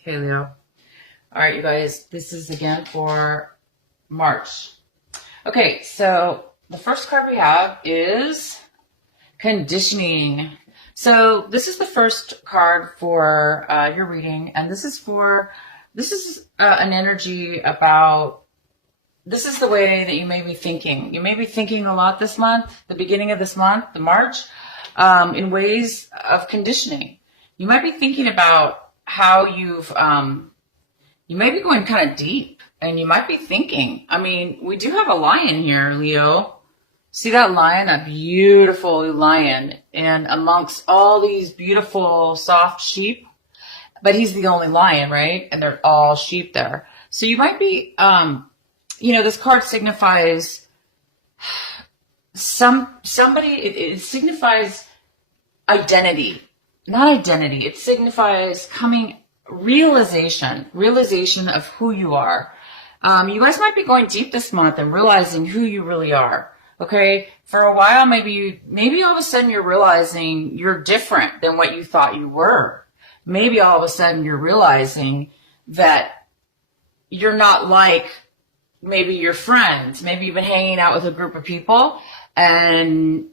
Okay, Leo. All right, you guys, this is again for March. Okay, so the first card we have is conditioning. So this is the first card for your reading, and this is an energy about, this is the way that you may be thinking. You may be thinking a lot this month, the beginning of this month, the March, in ways of conditioning. You might be thinking about how you may be going kind of deep, and you might be thinking, I mean, we do have a lion here, Leo. See that lion, that beautiful lion, and amongst all these beautiful soft sheep, but he's the only lion, right? And they're all sheep there. So you might be, this card signifies somebody, it signifies identity, not identity. It signifies realization of who you are. You guys might be going deep this month and realizing who you really are. Okay, for a while, maybe all of a sudden you're realizing you're different than what you thought you were. Maybe all of a sudden you're realizing that you're not like maybe your friends. Maybe you've been hanging out with a group of people and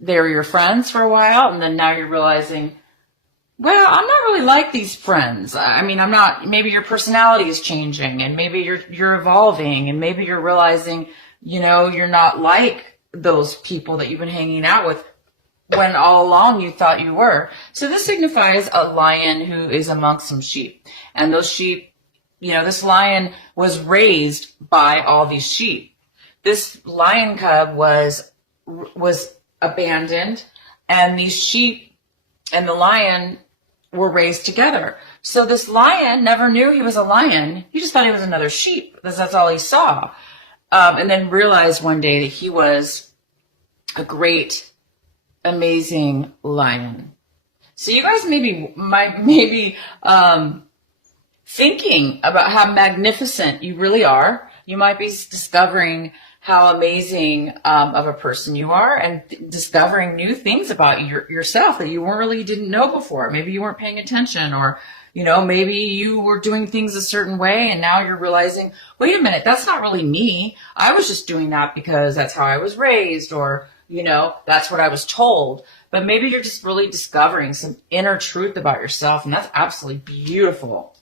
they were your friends for a while, and then now you're realizing, well, I'm not really like these friends. I mean, I'm not, maybe your personality is changing, and maybe you're evolving, and maybe you're realizing, you're not like those people that you've been hanging out with when all along you thought you were. So this signifies a lion who is amongst some sheep. And those sheep, this lion was raised by all these sheep. This lion cub was abandoned, and these sheep and the lion were raised together. So this lion never knew he was a lion. He just thought he was another sheep, because that's all he saw. And then realized one day that he was a great, amazing lion. So you guys might be thinking about how magnificent you really are. You might be discovering how amazing of a person you are, and discovering new things about yourself that you didn't know before. Maybe you weren't paying attention, or maybe you were doing things a certain way, and now you're realizing, wait a minute, that's not really me. I was just doing that because that's how I was raised, or, that's what I was told. But maybe you're just really discovering some inner truth about yourself, and that's absolutely beautiful.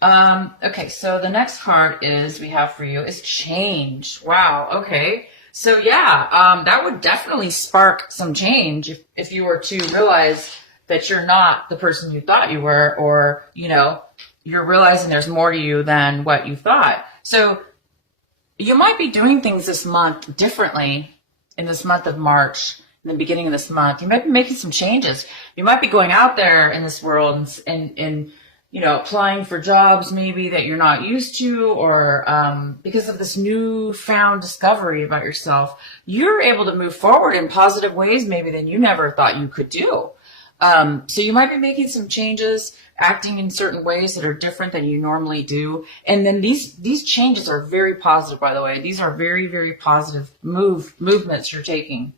Okay, so the next card we have for you is change. Wow, okay. So yeah, that would definitely spark some change if you were to realize that you're not the person you thought you were, or, you're realizing there's more to you than what you thought. So you might be doing things this month differently in this month of March, in the beginning of this month. You might be making some changes. You might be going out there in this world and applying for jobs maybe that you're not used to, or because of this newfound discovery about yourself, you're able to move forward in positive ways maybe than you never thought you could do. So you might be making some changes, acting in certain ways that are different than you normally do. And then these changes are very positive, by the way. These are very, very positive movements you're taking.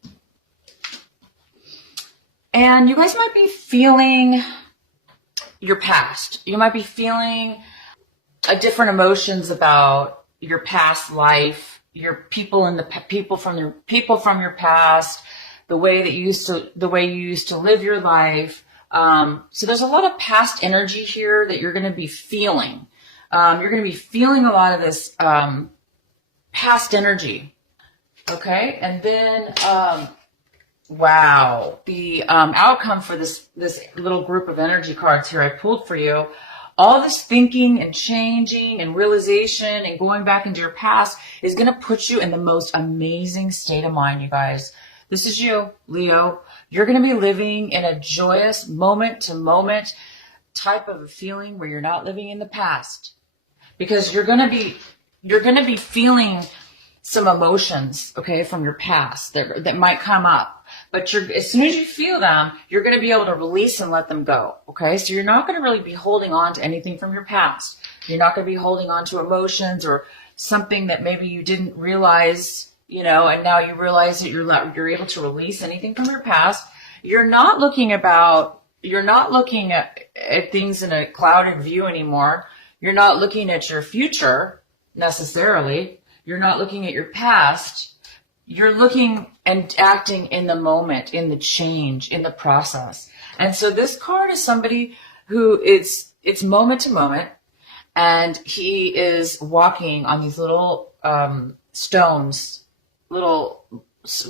And you guys might be feeling your past. You might be feeling different emotions about your past life, your people from your past, the way you used to live your life. So there's a lot of past energy here that you're going to be feeling. You're going to be feeling a lot of this past energy. Okay, and then wow, the outcome for this little group of energy cards here I pulled for you, all this thinking and changing and realization and going back into your past is going to put you in the most amazing state of mind, you guys. This is you, Leo. You're going to be living in a joyous moment to moment type of a feeling where you're not living in the past, because you're going to be feeling some emotions, okay, from your past that might come up. But as soon as you feel them, you're going to be able to release and let them go, okay? So you're not going to really be holding on to anything from your past. You're not going to be holding on to emotions or something that maybe you didn't realize, and now you realize that you're able to release anything from your past. You're not looking about you're not looking at things in a clouded view anymore. You're not looking at your future necessarily. You're not looking at your past. You're looking and acting in the moment, in the change, in the process. And so this card is somebody who it's moment to moment, and he is walking on these little stones, little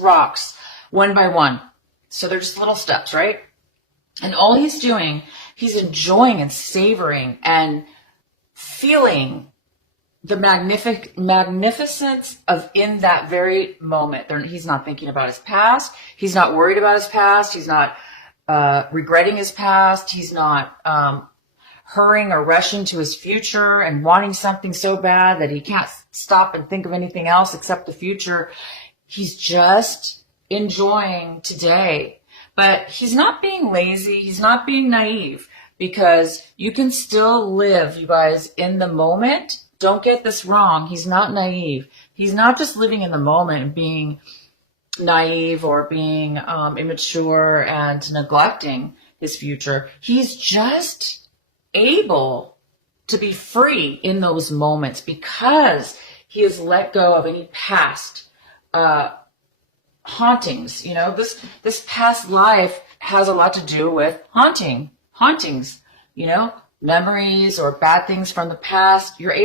rocks, one by one. So they're just little steps, right? And all he's doing, he's enjoying and savoring and feeling the magnificence of in that very moment. He's not thinking about his past. He's not worried about his past. He's not regretting his past. He's not hurrying or rushing to his future and wanting something so bad that he can't stop and think of anything else except the future. He's just enjoying today. But he's not being lazy. He's not being naive, because you can still live, you guys, in the moment. Don't get this wrong. He's not naive. He's not just living in the moment and being naive or being immature and neglecting his future. He's just able to be free in those moments because he has let go of any past hauntings. You know, this past life has a lot to do with hauntings, you know, memories or bad things from the past. You're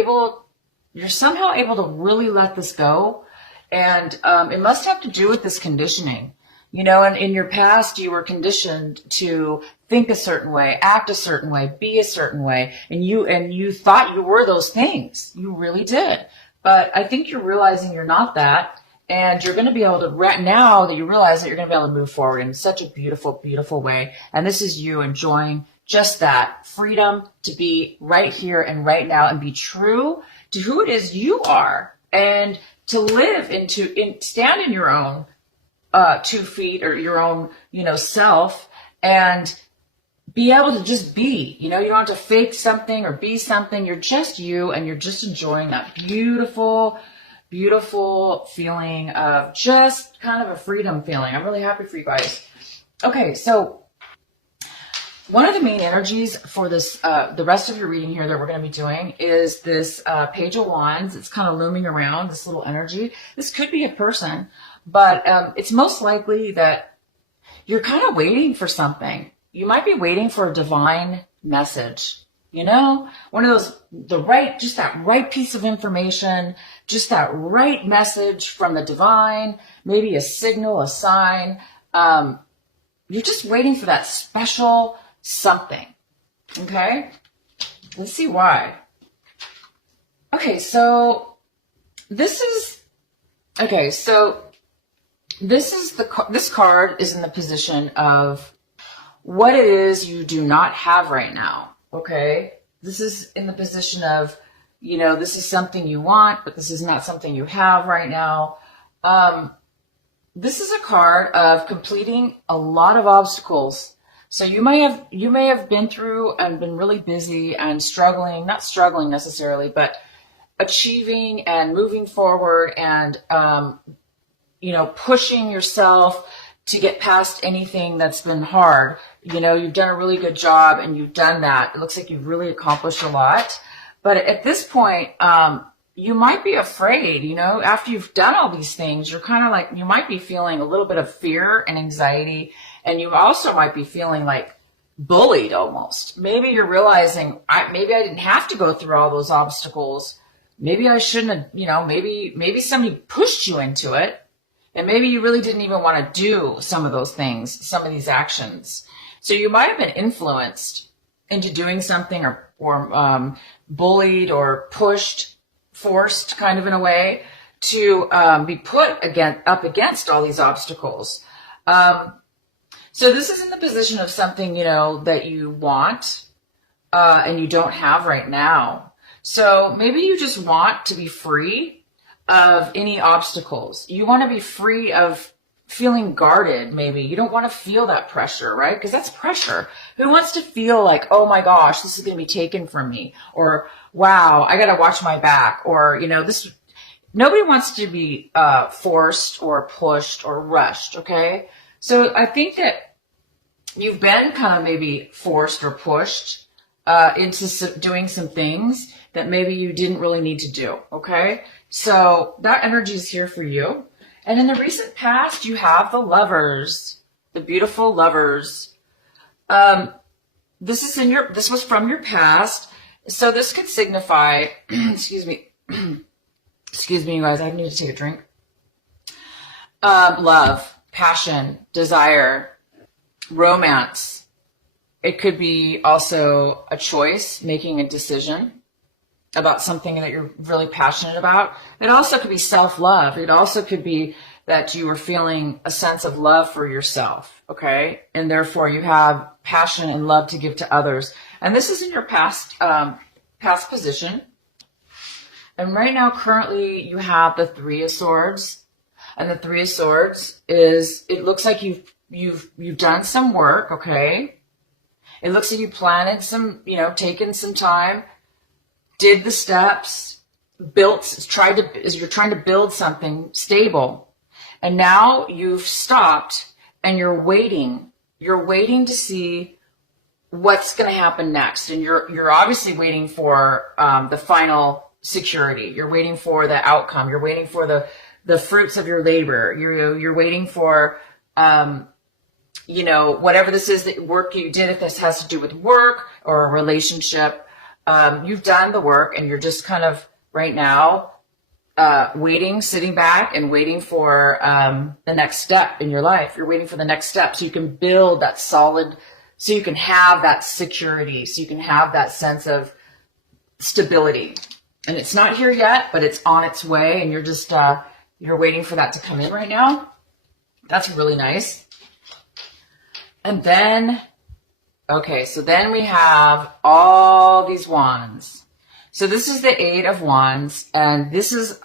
somehow able to really let this go. And it must have to do with this conditioning. You know, and in your past, you were conditioned to think a certain way, act a certain way, be a certain way. And you thought you were those things. You really did. But I think you're realizing you're not that. And you're going to be able to, now that you realize that, you're going to be able to move forward in such a beautiful, beautiful way. And this is you enjoying just that freedom to be right here and right now and be true to who it is you are, and to live stand in your own 2 feet, or your own, you know, self, and be able to just be. You know, you don't have to fake something or be something. You're just you, and you're just enjoying that beautiful, beautiful feeling of just kind of a freedom feeling. I'm really happy for you guys. Okay, so one of the main energies for this, the rest of your reading here that we're going to be doing is this Page of Wands. It's kind of looming around, this little energy. This could be a person, but it's most likely that you're kind of waiting for something. You might be waiting for a divine message. You know, one of those, just that right piece of information, just that right message from the divine, maybe a signal, a sign. You're just waiting for that special something. Okay? Let's see why. Okay, so this card is in the position of what it is you do not have right now. Okay, this is in the position of, you know, this is something you want, but this is not something you have right now. This is a card of completing a lot of obstacles. So you may have been through and been really busy and struggling, not struggling necessarily, but achieving and moving forward and, you know, pushing yourself to get past anything that's been hard. You know, you've done a really good job and you've done that. It looks like you've really accomplished a lot. But at this point, you might be afraid, you know, after you've done all these things, you're kind of like, you might be feeling a little bit of fear and anxiety. And you also might be feeling like bullied almost. Maybe you're realizing, maybe I didn't have to go through all those obstacles. Maybe I shouldn't have, you know, maybe somebody pushed you into it. And maybe you really didn't even want to do some of those things, some of these actions. So you might have been influenced into doing something, or bullied or pushed, forced kind of in a way to be put up against all these obstacles. So this is in the position of something, you know, that you want and you don't have right now. So maybe you just want to be free of any obstacles. You want to be free of feeling guarded, maybe. You don't want to feel that pressure, right? Because that's pressure. Who wants to feel like, oh my gosh, this is going to be taken from me? Or, wow, I got to watch my back. Or, you know, nobody wants to be forced or pushed or rushed, okay? So I think that you've been kind of maybe forced or pushed into doing some things that maybe you didn't really need to do. Okay. So that energy is here for you. And in the recent past, you have the Lovers, the beautiful Lovers. This was from your past. So this could signify, excuse me, you guys, I need to take a drink. Love, passion, desire, romance. It could be also a choice, making a decision about something that you're really passionate about. It also could be self-love. It also could be that you are feeling a sense of love for yourself, okay? And therefore you have passion and love to give to others. And this is in your past position. And right now, currently, you have the Three of Swords. And the Three of Swords is, it looks like you've done some work, okay? It looks like you planted some, taken some time, did the steps, you're trying to build something stable. And now you've stopped and you're waiting. You're waiting to see what's going to happen next. And you're obviously waiting for the final security. You're waiting for the outcome. You're waiting for the fruits of your labor. You're waiting for, whatever this is, that work you did, if this has to do with work or a relationship. You've done the work and you're just kind of right now waiting, sitting back and waiting for the next step in your life. You're waiting for the next step so you can build that solid, so you can have that security, so you can have that sense of stability. And it's not here yet, but it's on its way, and you're just you're waiting for that to come in right now. That's really nice. And then, okay, so then we have all these wands. So this is the Eight of Wands, and this is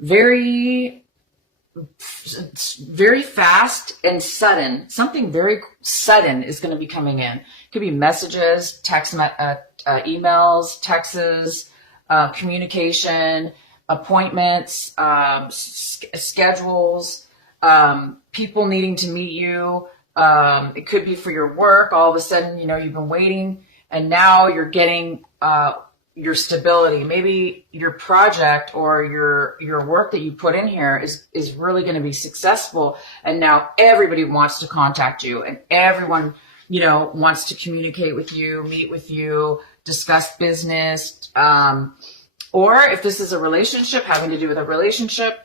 very fast and sudden. Something very sudden is going to be coming in. It could be messages, emails, texts, communication, appointments, schedules, people needing to meet you. It could be for your work. All of a sudden, you've been waiting and now you're getting your stability. Maybe your project or your work that you put in here is really going to be successful. And now everybody wants to contact you and everyone, wants to communicate with you, meet with you, discuss business. Or if this is a relationship, having to do with a relationship,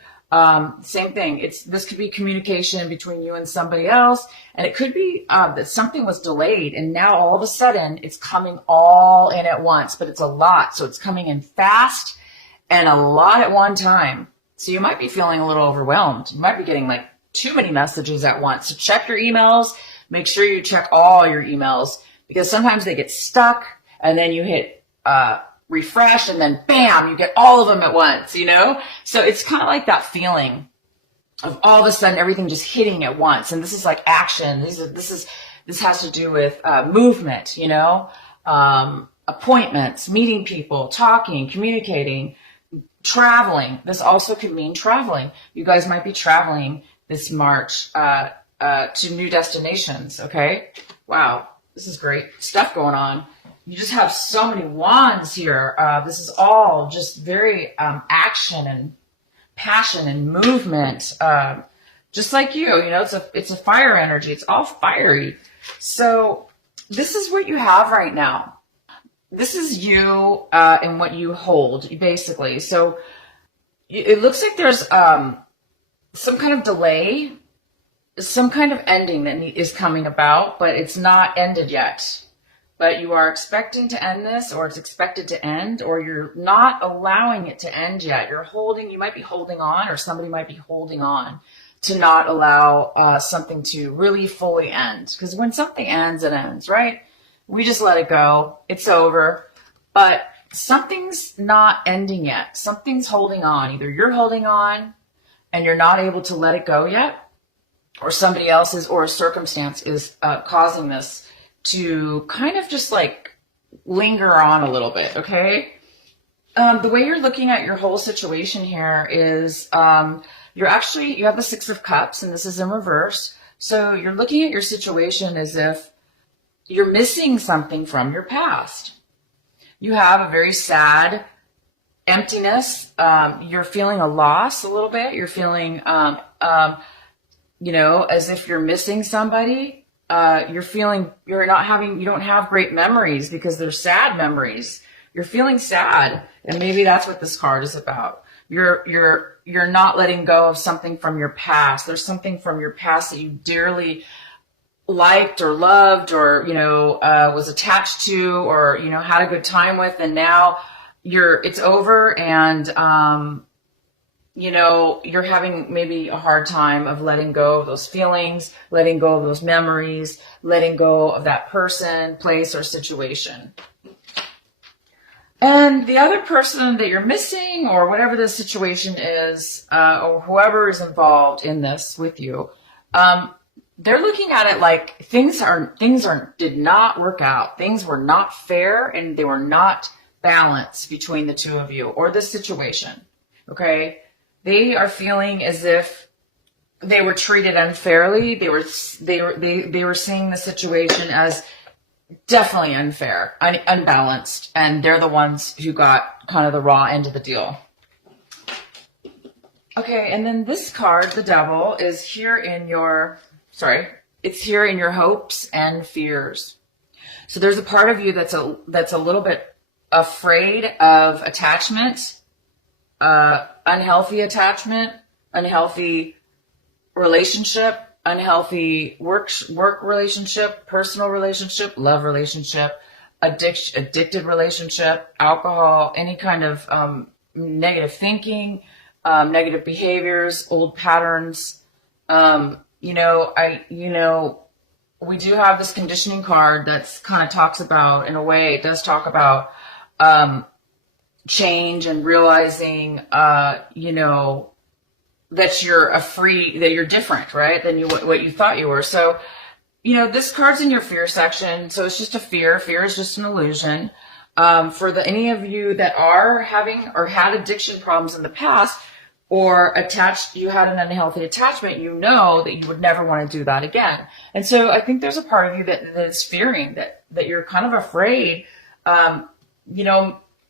same thing. This could be communication between you and somebody else. And it could be that something was delayed and now all of a sudden it's coming all in at once, but it's a lot. So it's coming in fast and a lot at one time. So you might be feeling a little overwhelmed. You might be getting like too many messages at once. So check your emails. Make sure you check all your emails because sometimes they get stuck and then you hit refresh and then bam, you get all of them at once, So it's kind of like that feeling of all of a sudden everything just hitting at once. And this is like action. This has to do with movement, appointments, meeting people, talking, communicating, traveling. This also could mean traveling. You guys might be traveling this March to new destinations. Okay. Wow. This is great stuff going on. You just have so many wands here. This is all just very action and passion and movement. Just like you, it's a fire energy. It's all fiery. So this is what you have right now. This is you and what you hold, basically. So it looks like there's some kind of delay, some kind of ending that is coming about, but it's not ended yet. But you are expecting to end this, or it's expected to end, or you're not allowing it to end yet. You might be holding on, or somebody might be holding on to not allow something to really fully end. Because when something ends, it ends, right? We just let it go. It's over. But something's not ending yet. Something's holding on. Either you're holding on and you're not able to let it go yet, or somebody else's or a circumstance is causing this to kind of just like linger on a little bit, okay? The way you're looking at your whole situation here is you have the Six of Cups, and this is in reverse. So you're looking at your situation as if you're missing something from your past. You have a very sad emptiness. You're feeling a loss a little bit. You're feeling, as if you're missing somebody. You don't have great memories because they're sad memories. You're feeling sad, and maybe that's what this card is about. You're not letting go of something from your past. There's something from your past that you dearly liked or loved or, was attached to or, had a good time with. And now it's over and, you're having maybe a hard time of letting go of those feelings, letting go of those memories, letting go of that person, place, or situation. And the other person that you're missing or whatever the situation is, or whoever is involved in this with you, they're looking at it like things did not work out. Things were not fair and they were not balanced between the two of you or the situation. Okay. They are feeling as if they were treated unfairly. They were seeing the situation as definitely unfair, unbalanced, and they're the ones who got kind of the raw end of the deal. Okay, and then this card, the Devil, is here it's here in your hopes and fears. So there's a part of you that's a little bit afraid of attachment, unhealthy attachment, unhealthy relationship, unhealthy work relationship, personal relationship, love relationship, addicted relationship, alcohol, any kind of negative thinking, negative behaviors, old patterns. We do have this conditioning card that's kind of talks about, in a way, it does talk about change and realizing, that you're different, right, than what you thought you were. So, this card's in your fear section. So it's just a fear. Fear is just an illusion. For any of you that are having or had addiction problems in the past, or you had an unhealthy attachment, you know that you would never want to do that again. And so I think there's a part of you that is fearing that you're kind of afraid,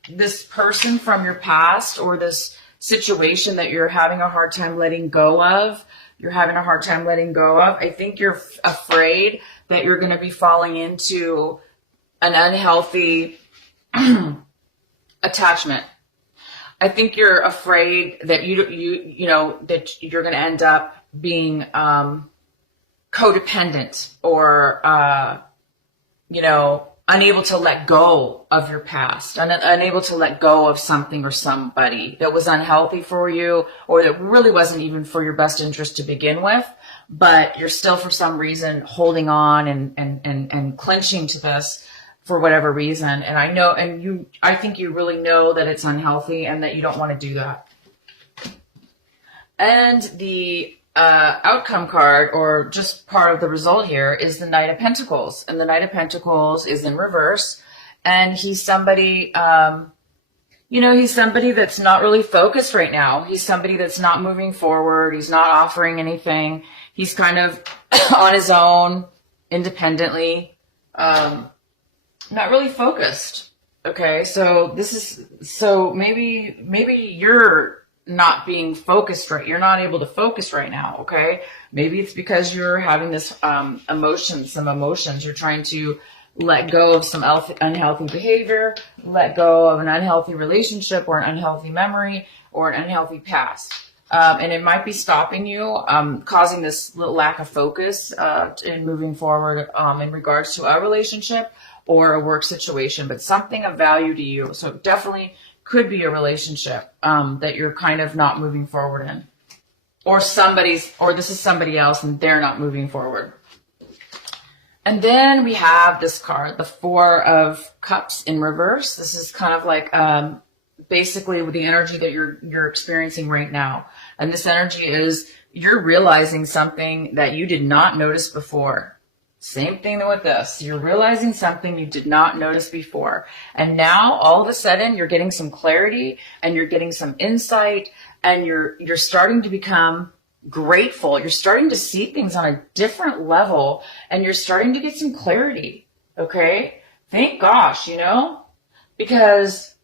this person from your past or this situation that you're having a hard time letting go of. I think you're afraid that you're going to be falling into an unhealthy attachment. I think you're afraid that that you're going to end up being codependent or unable to let go of your past, unable to let go of something or somebody that was unhealthy for you or that really wasn't even for your best interest to begin with, but you're still for some reason holding on and clenching to this for whatever reason. And I think you really know that it's unhealthy and that you don't want to do that. And the outcome card, or just part of the result here, is the Knight of Pentacles. And the Knight of Pentacles is in reverse. And he's somebody, he's somebody that's not really focused right now. He's somebody that's not moving forward. He's not offering anything. He's kind of on his own, independently, not really focused. Okay, so maybe you're not being focused right. You're not able to focus right now. Okay, maybe it's because you're having this some emotions. You're trying to let go of some unhealthy behavior, let go of an unhealthy relationship or an unhealthy memory or an unhealthy past. And it might be stopping you, causing this little lack of focus in moving forward in regards to a relationship or a work situation, but something of value to you. So it definitely could be a relationship that you're kind of not moving forward in. Or this is somebody else and they're not moving forward. And then we have this card, the Four of Cups in reverse. This is kind of like basically with the energy that you're experiencing right now. And this energy is you're realizing something that you did not notice before. Same thing with this. You're realizing something you did not notice before. And now all of a sudden you're getting some clarity and you're getting some insight and you're starting to become grateful. You're starting to see things on a different level, and you're starting to get some clarity. Okay? Thank gosh, because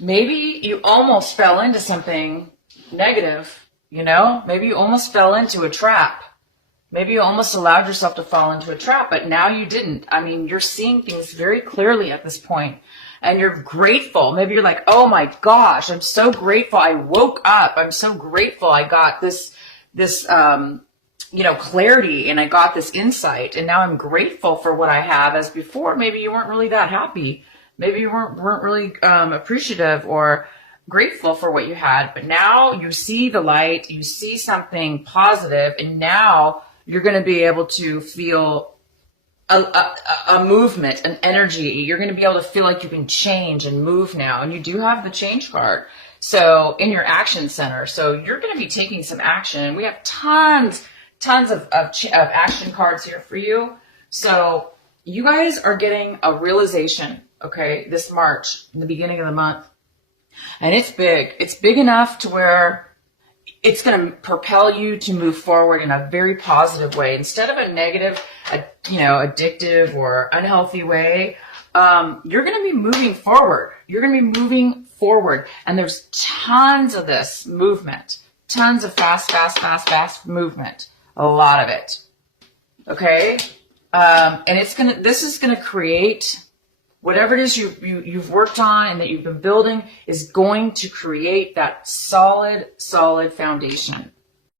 maybe you almost fell into something negative, maybe you almost fell into a trap. Maybe you almost allowed yourself to fall into a trap, but now you didn't. I mean, you're seeing things very clearly at this point, and you're grateful. Maybe you're like, oh my gosh, I'm so grateful. I woke up. I'm so grateful. I got this clarity, and I got this insight, and now I'm grateful for what I have. As before, maybe you weren't really that happy. Maybe you weren't really appreciative or grateful for what you had, but now you see the light, you see something positive, and now you're going to be able to feel a movement, an energy. You're going to be able to feel like you can change and move now. And you do have the change card. So in your action center. So you're going to be taking some action. And we have tons of action cards here for you. So you guys are getting a realization, okay, this March, in the beginning of the month. And it's big. It's big enough to where it's going to propel you to move forward in a very positive way. Instead of a negative, addictive or unhealthy way, you're going to be moving forward. You're going to be moving forward. And there's tons of this movement, tons of fast movement, a lot of it. Okay. And this is going to create whatever it is you've worked on and that you've been building is going to create that solid foundation.